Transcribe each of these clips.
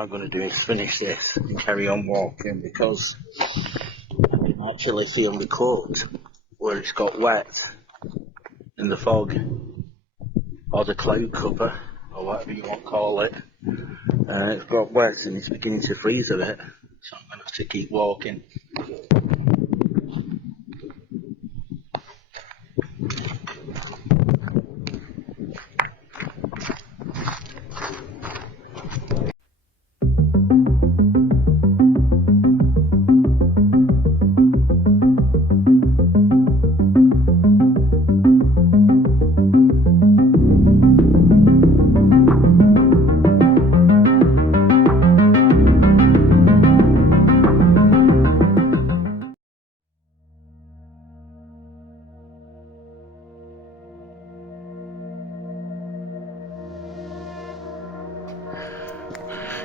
I'm going to do is finish this and carry on walking, because I can actually feel my coat where it's got wet in the fog or the cloud cover or whatever you want to call it. It's got wet and it's beginning to freeze a bit, so I'm going to have to keep walking.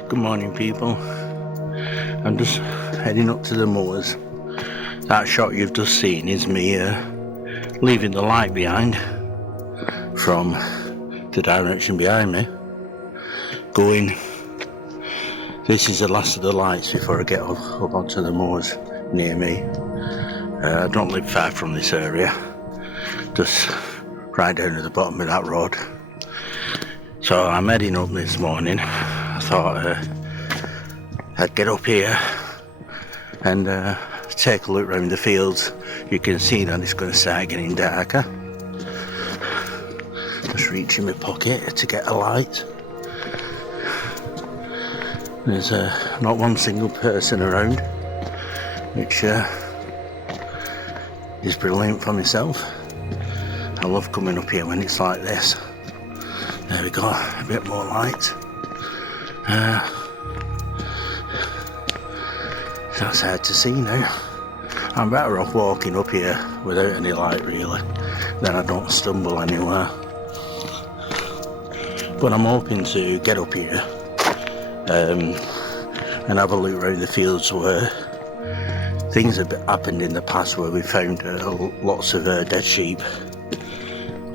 Good morning, people. I'm just heading up to the moors. That shot you've just seen is me leaving the light behind from the direction behind me, going. This is the last of the lights before I get up onto the moors near me. I don't live far from this area, just right down at the bottom of that road. So I'm heading up this morning. I thought I'd get up here and take a look around the fields. You can see that it's going to start getting darker. Just reach in my pocket to get a light. There's not one single person around, which is brilliant for myself. I love coming up here when it's like this. There we go, a bit more light. That's hard to see now. I'm better off walking up here without any light, really, then I don't stumble anywhere. But I'm hoping to get up here and have a look around the fields where things have happened in the past, where we found lots of dead sheep.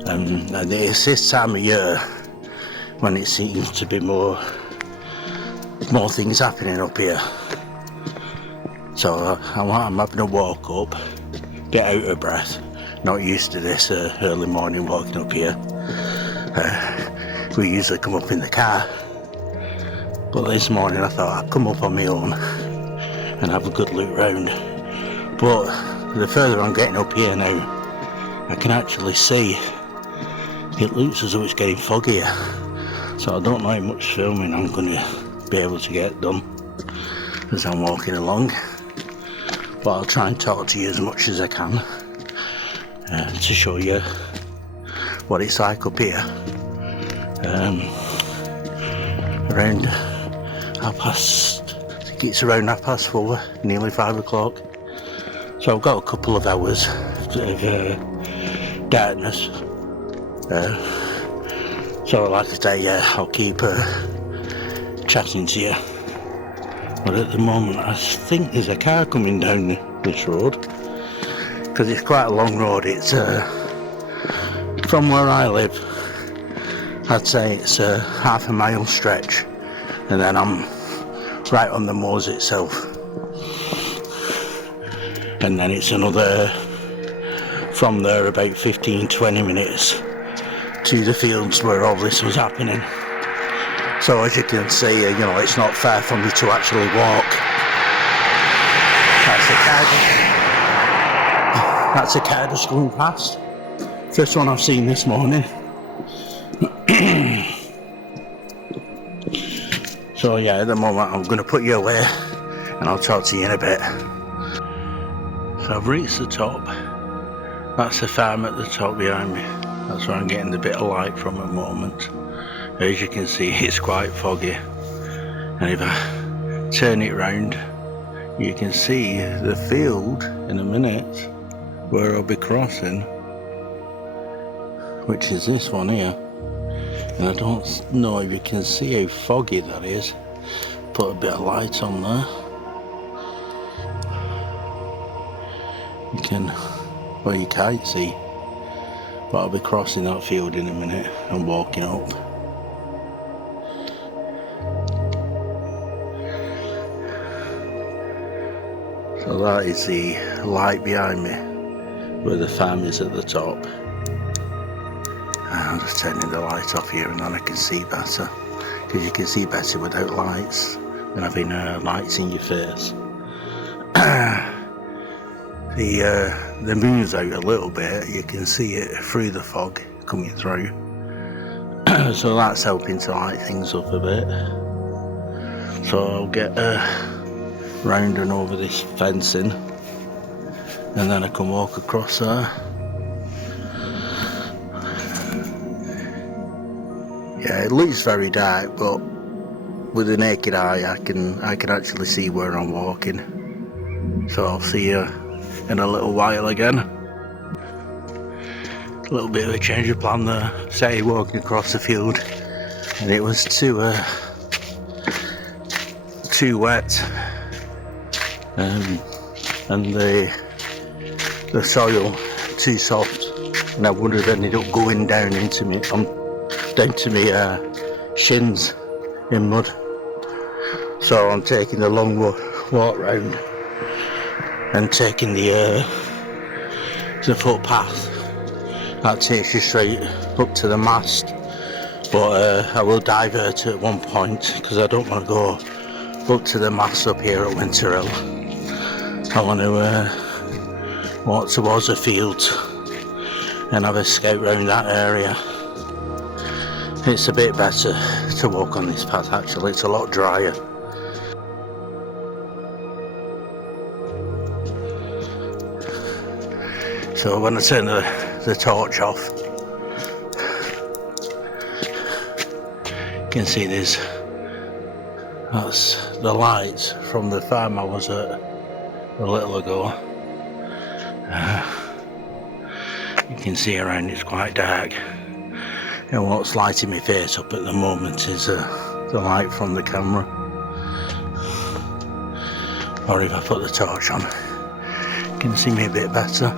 And it's this time of year when it seems to be more things happening up here. So I'm having a walk up, get out of breath, not used to this early morning walking up here. We usually come up in the car, but this morning I thought I'd come up on my own and have a good look round. But the further I'm getting up here now, I can actually see it looks as though it's getting foggier. So I don't know how much filming I'm going to be able to get done as I'm walking along. But I'll try and talk to you as much as I can to show you what it's like up here. Around I think it's around 4:30, nearly 5 o'clock. So I've got a couple of hours of darkness. So like I say, I'll keep chatting to you. But at the moment I think there's a car coming down this road, because it's quite a long road. It's from where I live, I'd say it's a half a mile stretch, and then I'm right on the moors itself, and then it's another, from there, about 15-20 minutes to the fields where all this was happening. So as you can see, it's not far for me to actually walk. That's a car just going past. First one I've seen this morning. So yeah, at the moment I'm going to put you away and I'll talk to you in a bit. So I've reached the top. That's the farm at the top behind me. That's where I'm getting the bit of light from at the moment. As you can see, it's quite foggy, and if I turn it round, you can see the field in a minute where I'll be crossing, which is this one here. And I don't know if you can see how foggy that is. Put a bit of light on there. You can, well, you can't see, but I'll be crossing that field in a minute and walking up. So that is the light behind me, where the farm is at the top. I'm just turning the light off here and then I can see better, because you can see better without lights than having lights in your face. The moon's out a little bit, you can see it through the fog coming through. So that's helping to light things up a bit. So I'll get round and over this fencing and then I can walk across there. Yeah, it looks very dark, but with the naked eye I can actually see where I'm walking. So I'll see you in a little while again. A little bit of a change of plan there. Say walking across the field and it was too wet, and the soil too soft, and I would have ended up going down into me shins in mud. So I'm taking the long walk round and taking the footpath that takes you straight up to the mast, but I will divert at one point because I don't want to go up to the mast up here at Winter Hill. I want to walk towards the fields and have a scout round that area. It's a bit better to walk on this path actually, it's a lot drier. So when I turn the torch off, you can see that's the lights from the farm I was at a little ago. You can see around it's quite dark, and what's lighting my face up at the moment is the light from the camera. Or if I put the torch on, you can see me a bit better.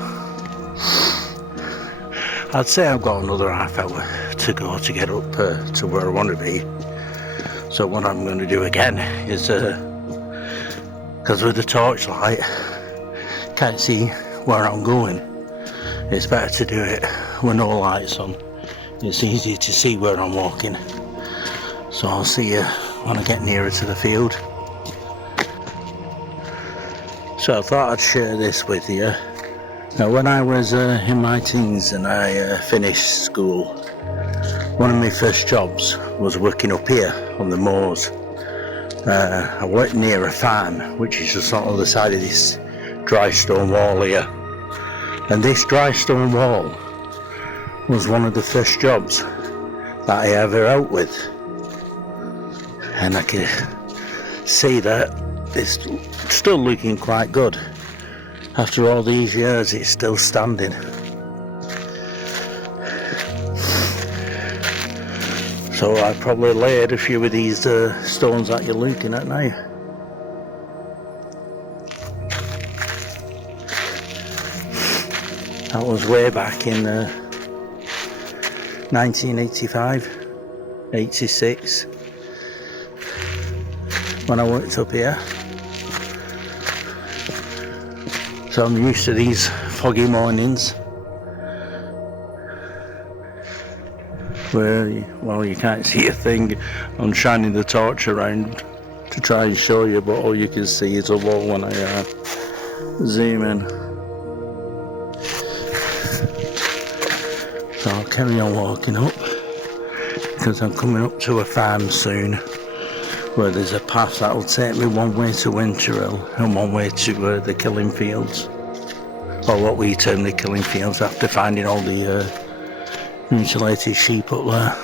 I'd say I've got another half hour to go to get up to where I want to be. So what I'm going to do again is, because with the torchlight, can't see where I'm going. It's better to do it with no lights on. It's easier to see where I'm walking. So I'll see you when I get nearer to the field. So I thought I'd share this with you. Now when I was in my teens and I finished school, one of my first jobs was working up here on the moors. I worked near a farm, which is just on the other side of this dry stone wall here. And this dry stone wall was one of the first jobs that I ever out with. And I can see that it's still looking quite good. After all these years, it's still standing. So I probably laid a few of these stones that you're looking at now. That was way back in 1985, 86, when I worked up here. So I'm used to these foggy mornings where, well, you can't see a thing. I'm shining the torch around to try and show you, but all you can see is a wall when I zoom in. So I'll carry on walking up because I'm coming up to a farm soon where there's a path that will take me one way to Winter Hill and one way to the killing fields, or what we term the killing fields after finding all the mutilated sheep up there.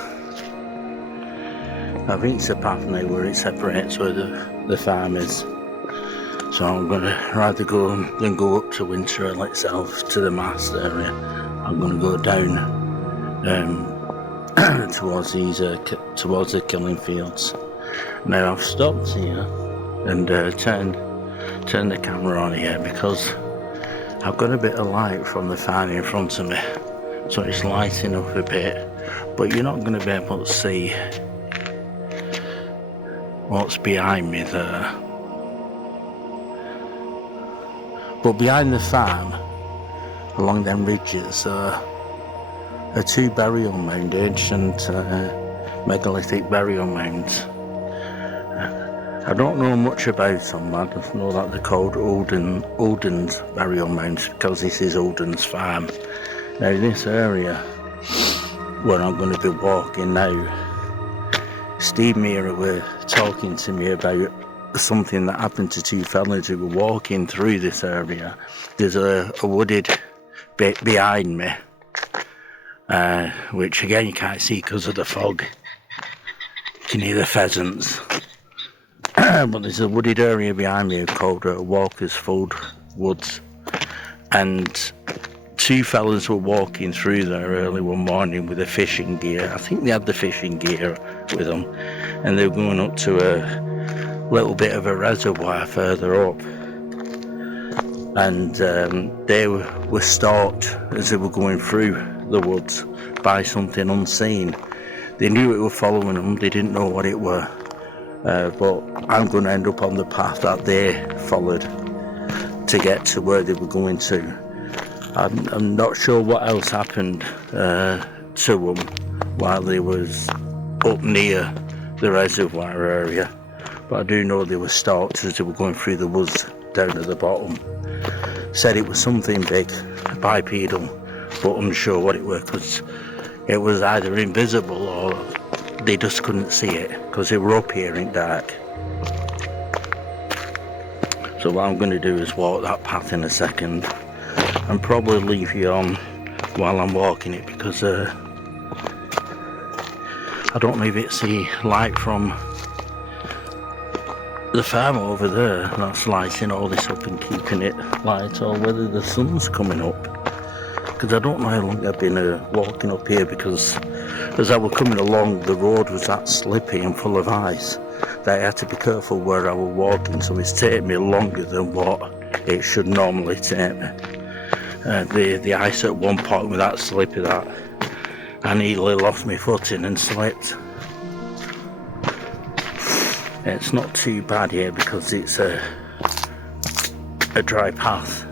I think it's a path now where it separates where the farm is. So I'm going to rather go than go up to Winter Hill itself to the mast area. I'm going to go down towards the killing fields. Now I've stopped here and turned the camera on here because I've got a bit of light from the fan in front of me, so it's lighting up a bit, but you're not going to be able to see what's behind me there. But behind the farm, along them ridges, are two burial mounds, ancient megalithic burial mounds. I don't know much about them. I just know that they're called Alden's burial mounds because this is Alden's farm. Now this area where I'm going to be walking now, Steve Meara were talking to me about something that happened to two fellas who were walking through this area. There's a wooded bit behind me, which again you can't see because of the fog. You can hear the pheasants. But there's a wooded area behind me called Walkersfold Woods, and two fellas were walking through there early one morning with a fishing gear. I think they had the fishing gear with them, and they were going up to a little bit of a reservoir further up, and they were stalked as they were going through the woods by something unseen. They knew it were following them, they didn't know what it were. But I'm going to end up on the path that they followed to get to where they were going to. I'm not sure what else happened to them while they was up near the reservoir area, but I do know they were stalked as they were going through the woods down at the bottom. Said it was something big, bipedal, but unsure what it was because it was either invisible or they just couldn't see it because they were up here in dark. So what I'm going to do is walk that path in a second and probably leave you on while I'm walking it because I don't know if it's the light from the farm over there that's lighting all this up and keeping it light, or whether the sun's coming up, because I don't know how long I've been walking up here, because as I was coming along the road was that slippy and full of ice that I had to be careful where I was walking, so it's taken me longer than what it should normally take me. The ice at one point was that slippy that I nearly lost my footing and slipped. It's not too bad here because it's a dry path.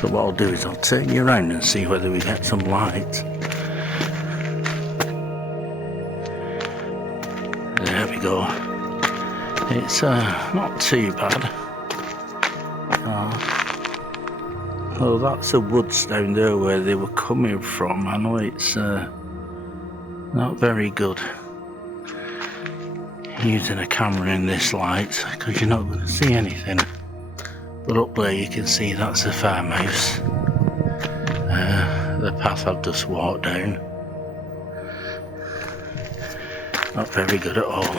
So what I'll do is I'll turn you around and see whether we get some light. There we go. It's not too bad. Oh, that's the woods down there where they were coming from. I know it's not very good using a camera in this light because you're not going to see anything. But up there you can see that's the farmhouse. The path I've just walked down. Not very good at all.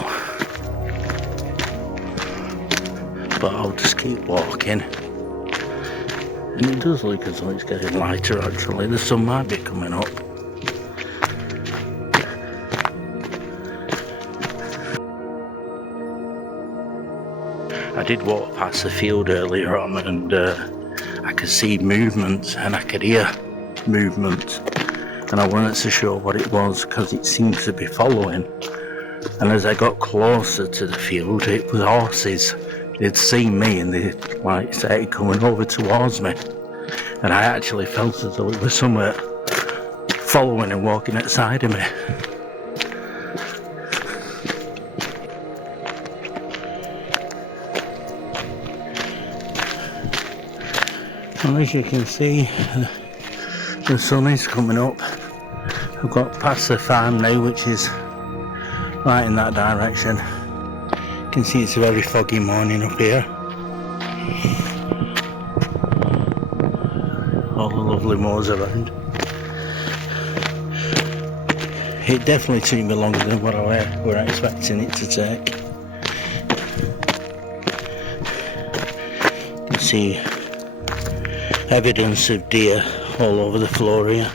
But I'll just keep walking. And it does look as though it's getting lighter actually. The sun might be coming up. I did walk past the field earlier on and I could see movement and I could hear movement, and I wasn't so sure what it was because it seemed to be following, and as I got closer to the field it was horses. They'd seen me and they started coming over towards me, and I actually felt as though it was somewhere following and walking outside of me. Well, as you can see, the sun is coming up. I've got past the farm now, which is right in that direction. You can see it's a very foggy morning up here. All the lovely moors around. It definitely took me longer than what I were expecting it to take. You can see evidence of deer all over the floor here.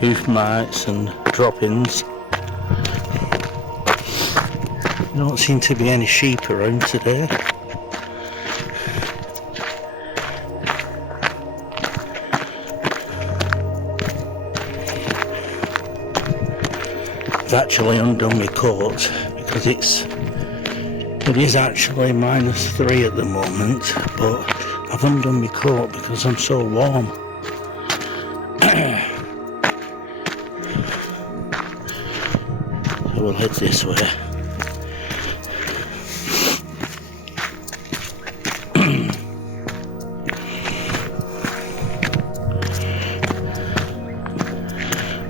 Hoof marks and droppings. There don't seem to be any sheep around today. I've actually undone my coat because it's It is actually -3 at the moment, but I've undone my coat because I'm so warm. So we'll head this way.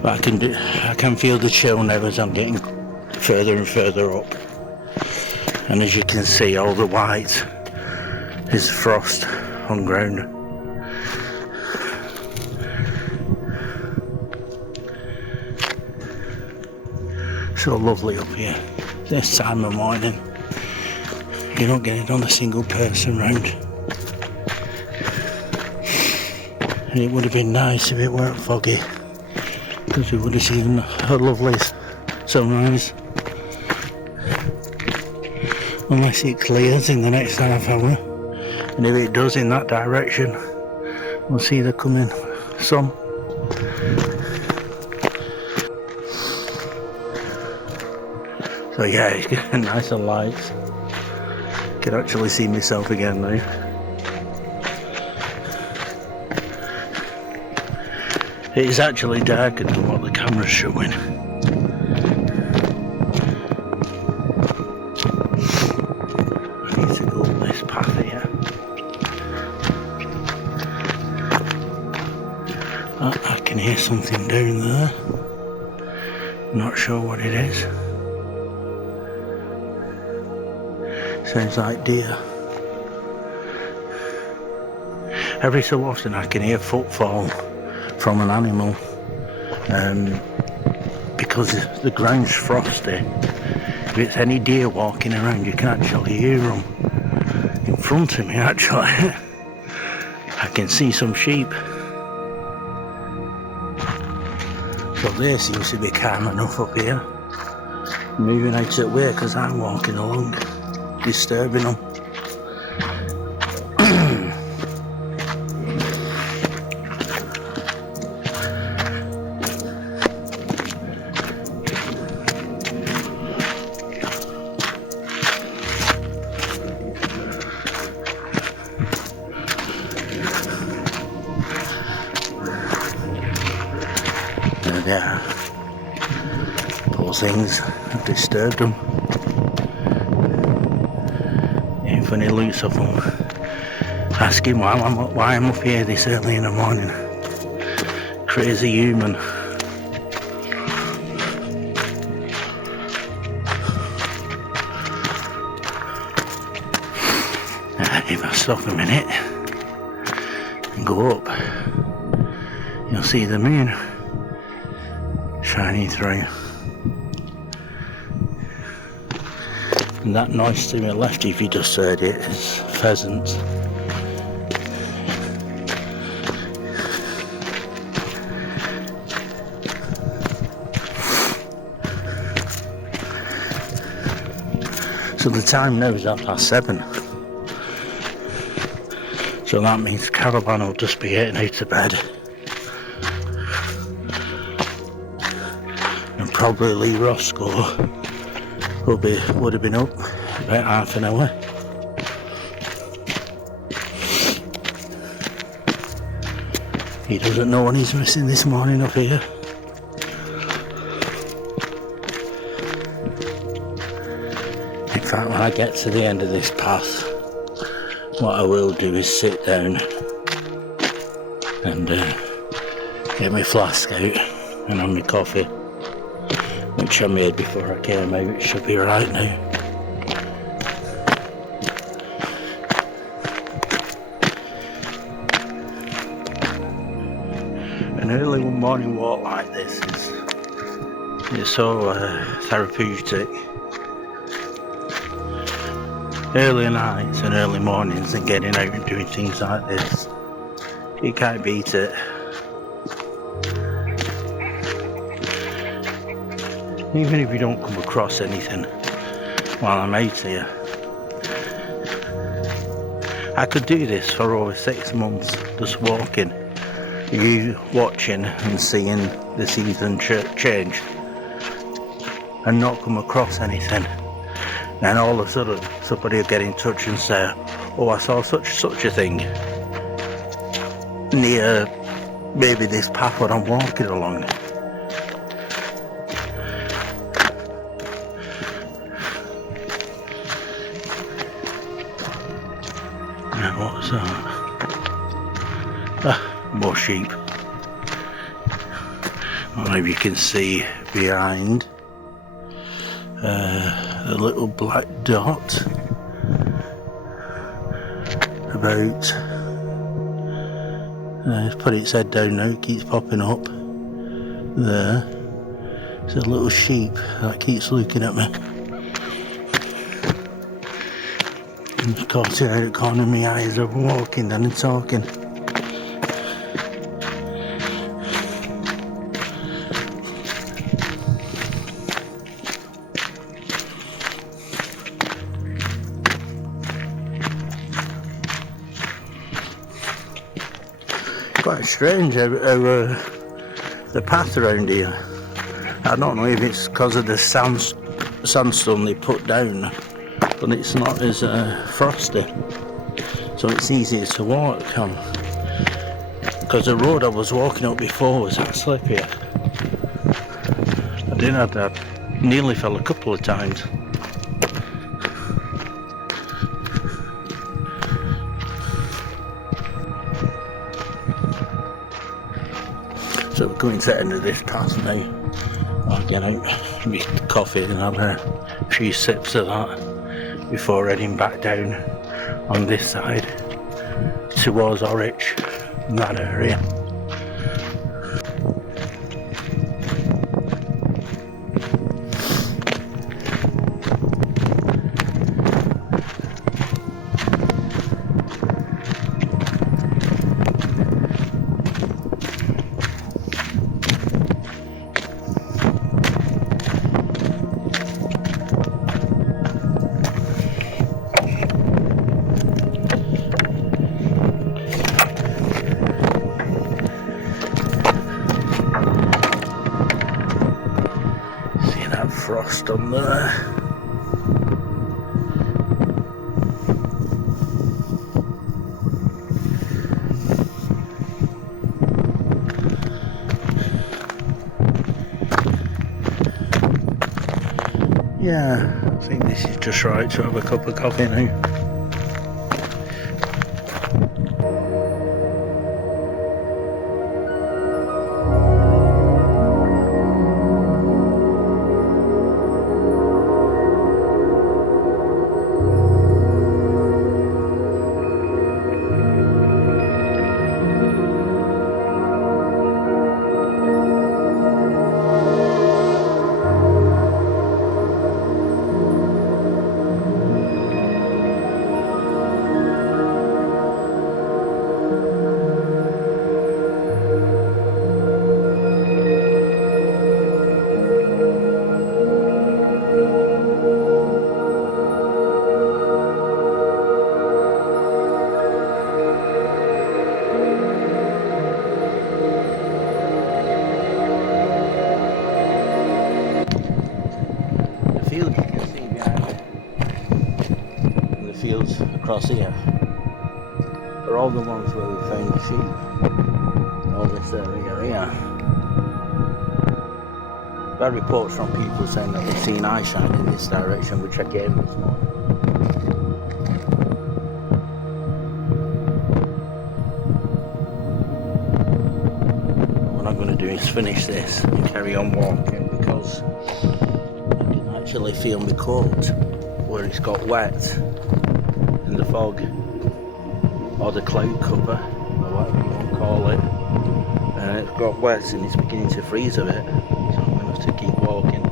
But I can feel the chill now as I'm getting further and further up. And as you can see, all the white is frost on ground. So lovely up here this time of morning. You don't get it on a single person round. And it would have been nice if it weren't foggy, because we would have seen a lovely sunrise. Unless it clears in the next half hour, and if it does in that direction, we'll see the coming sun. So yeah, it's getting nicer lights. Can actually see myself again now. It is actually darker than what the camera's showing. I can hear something down there. Not sure what it is. Sounds like deer. Every so often I can hear footfall from an animal, because the ground's frosty. If it's any deer walking around, you can actually hear them in front of me. Actually, I can see some sheep. So they seem to be calm enough up here, moving out of the way because I'm walking along, disturbing them. Yeah, poor things have disturbed them. Getting funny looks of them, asking why I'm up here this early in the morning. Crazy human. If I stop a minute and go up, you'll see the moon shining through. And that noise to my left, if you just heard it, is pheasants. So the time now is 7:30. So that means Caravan will just be getting out of bed. Probably Lee Roscoe would have been up about half an hour. He doesn't know what he's missing this morning up here. In fact, when I get to the end of this path, what I will do is sit down and get my flask out and have my coffee, which I made before I came out. It should be right now. An early morning walk like this is so therapeutic. Early nights and early mornings and getting out and doing things like this, you can't beat it. Even if you don't come across anything while I'm out here. I could do this for over 6 months, just walking, you watching and seeing the season change and not come across anything. And all of a sudden somebody will get in touch and say, oh, I saw such a thing near maybe this path what I'm walking along. Now what's that? More sheep. I don't know if you can see behind a little black dot about it's put its head down now, it keeps popping up there. It's a little sheep that keeps looking at me. And of course, out the corner of my eyes are walking then and talking. Quite strange how the path around here. I don't know if it's because of the sandstone they put down, but it's not as frosty, so it's easier to walk on. Because the road I was walking up before was that slippery. I nearly fell a couple of times. So we're going to the end of this path now. I'll get out my coffee and have a few sips of that before heading back down on this side towards Orwich, in that area. Frost on there. Yeah, I think this is just right to have a cup of coffee now. Fields you can see behind me, and the fields across here are all the ones where we found the sheep. All this area here. I've had reports from people saying that they've seen eye shine in this direction, which I gave this morning. What I'm going to do is finish this and carry on walking, because actually feel my coat where it's got wet in the fog or the cloud cover or whatever you want to call it, and it's got wet and it's beginning to freeze a bit, so I'm going to have to keep walking.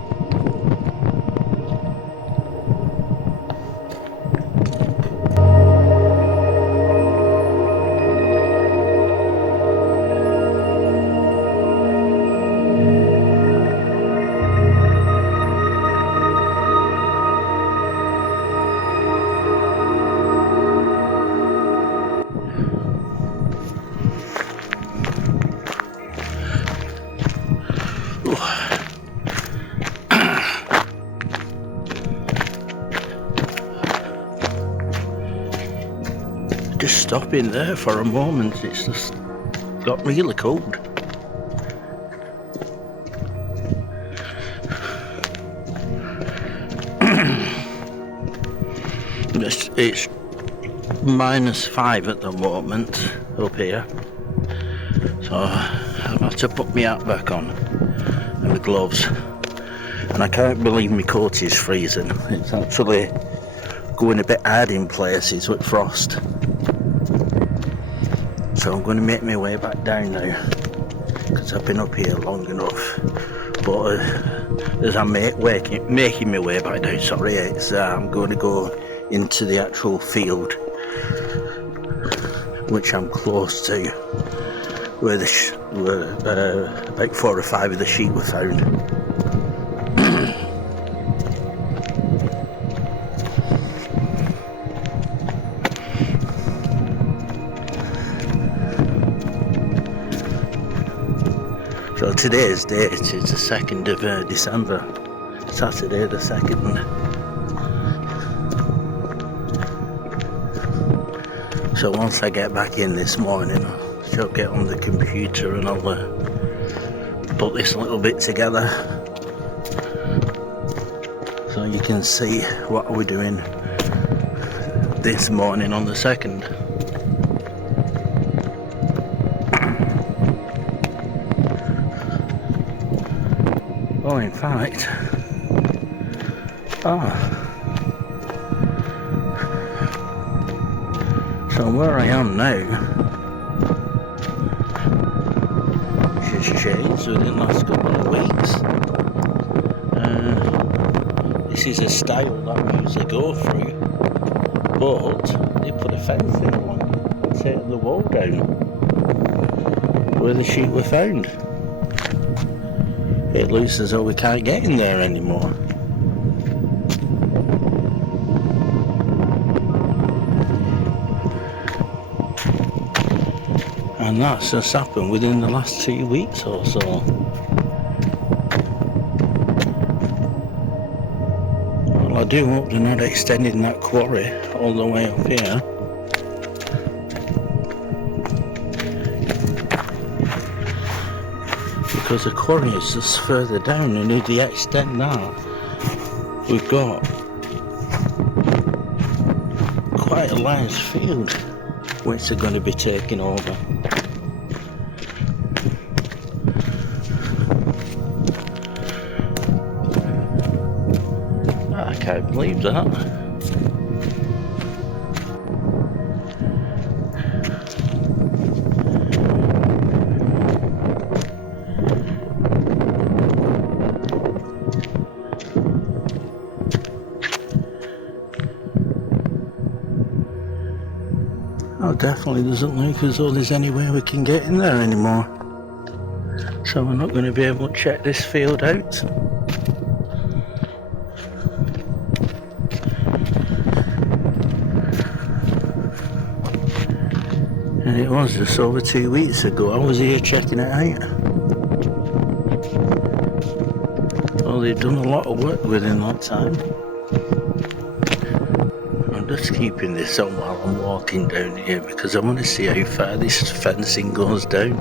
stop in there for a moment. It's just got really cold. It's -5 at the moment up here, so I've had to put my hat back on and my gloves, and I can't believe my coat is freezing. It's actually going a bit hard in places with frost, so I'm going to make my way back down now because I've been up here long enough. But as I'm making my way back down, I'm going to go into the actual field, which I'm close to, where about 4 or 5 of the sheep were found. So today's date is the 2nd of December, Saturday the 2nd. So once I get back in this morning, I shall get on the computer and I'll put this little bit together so you can see what we're doing this morning on the 2nd. Oh, in fact, so where I am now, which has changed within the last couple of weeks. This is a style that we usually go through, but they put a fence in along and take the wall down where the sheep were found. It looks as though we can't get in there anymore. And that's just happened within the last 2 weeks or so. Well, I do hope they're not extending that quarry all the way up here. Because the quarry is just further down, and if they extend that, we've got quite a large field which they're going to be taking over. I can't believe that. Oh, definitely doesn't look as though there's any way we can get in there anymore. So we're not going to be able to check this field out. And it was just over 2 weeks ago I was here checking it out. Well, they've done a lot of work within that time. I'm just keeping this on while I'm walking down here because I want to see how far this fencing goes down.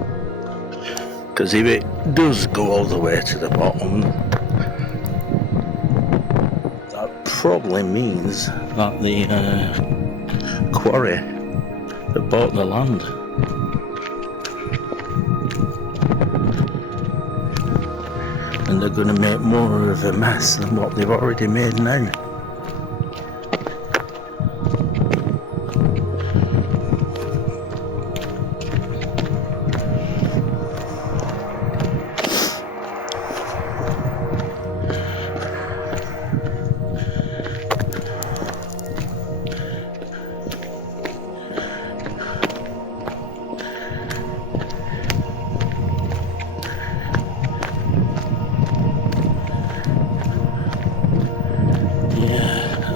Because if it does go all the way to the bottom, that probably means that the quarry that bought the land and they're going to make more of a mess than what they've already made now.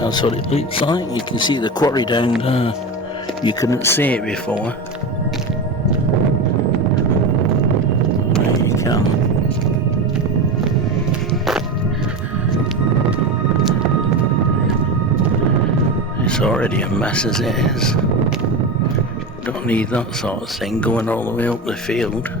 That's what it looks like. You can see the quarry down there. You couldn't see it before. Now you can. It's already a mess as it is. need that sort of thing going all the way up the field.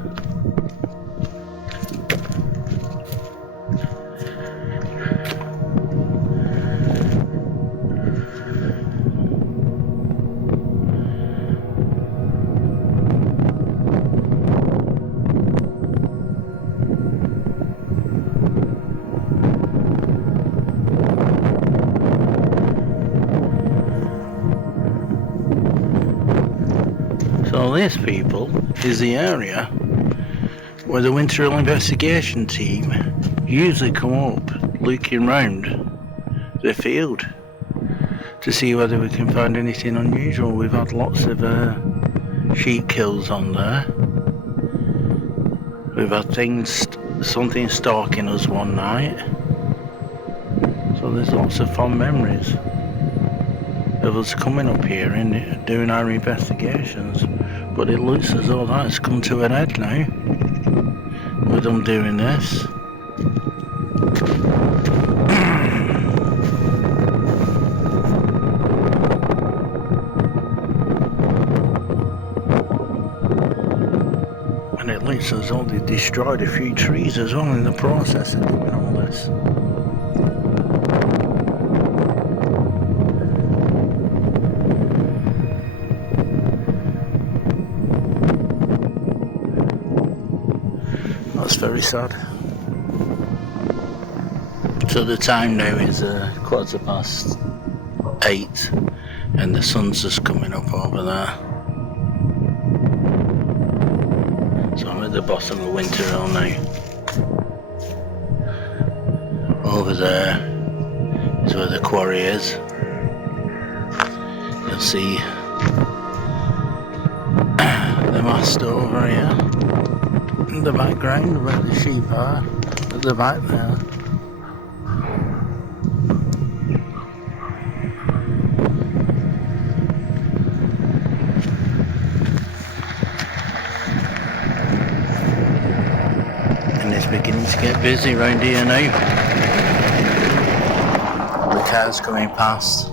So this, people, is the area where the Winter Investigation team usually come up looking round the field to see whether we can find anything unusual. We've had lots of sheep kills on there. We've had something stalking us one night. So there's lots of fond memories of us coming up here and doing our investigations. But it looks as though that's come to an end now with them doing this. And it looks as though they destroyed a few trees as well in the process of doing all this. That's very sad. So the time now is 8:15 and the sun's just coming up over there. So I'm at the bottom of Winter Hill now. Over there is where the quarry is. You'll see the mast over here in the background where the sheep are at the back there. And it's beginning to get busy round here now. The cars coming past.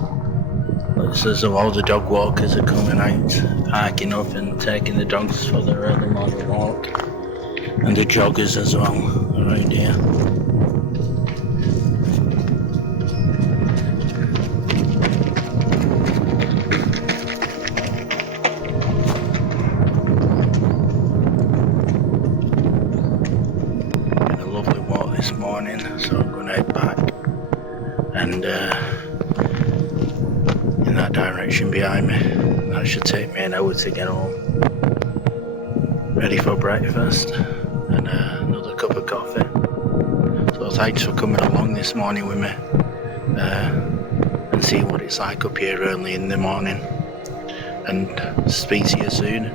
Looks as though all the dog walkers are coming out, parking up and taking the dogs for their early morning walk. And the joggers as well around here. Been a lovely walk this morning, so I'm going to head back and in that direction behind me. That should take me an hour to get home. Ready for breakfast and another cup of coffee. So thanks for coming along this morning with me and seeing what it's like up here early in the morning, and speak to you soon.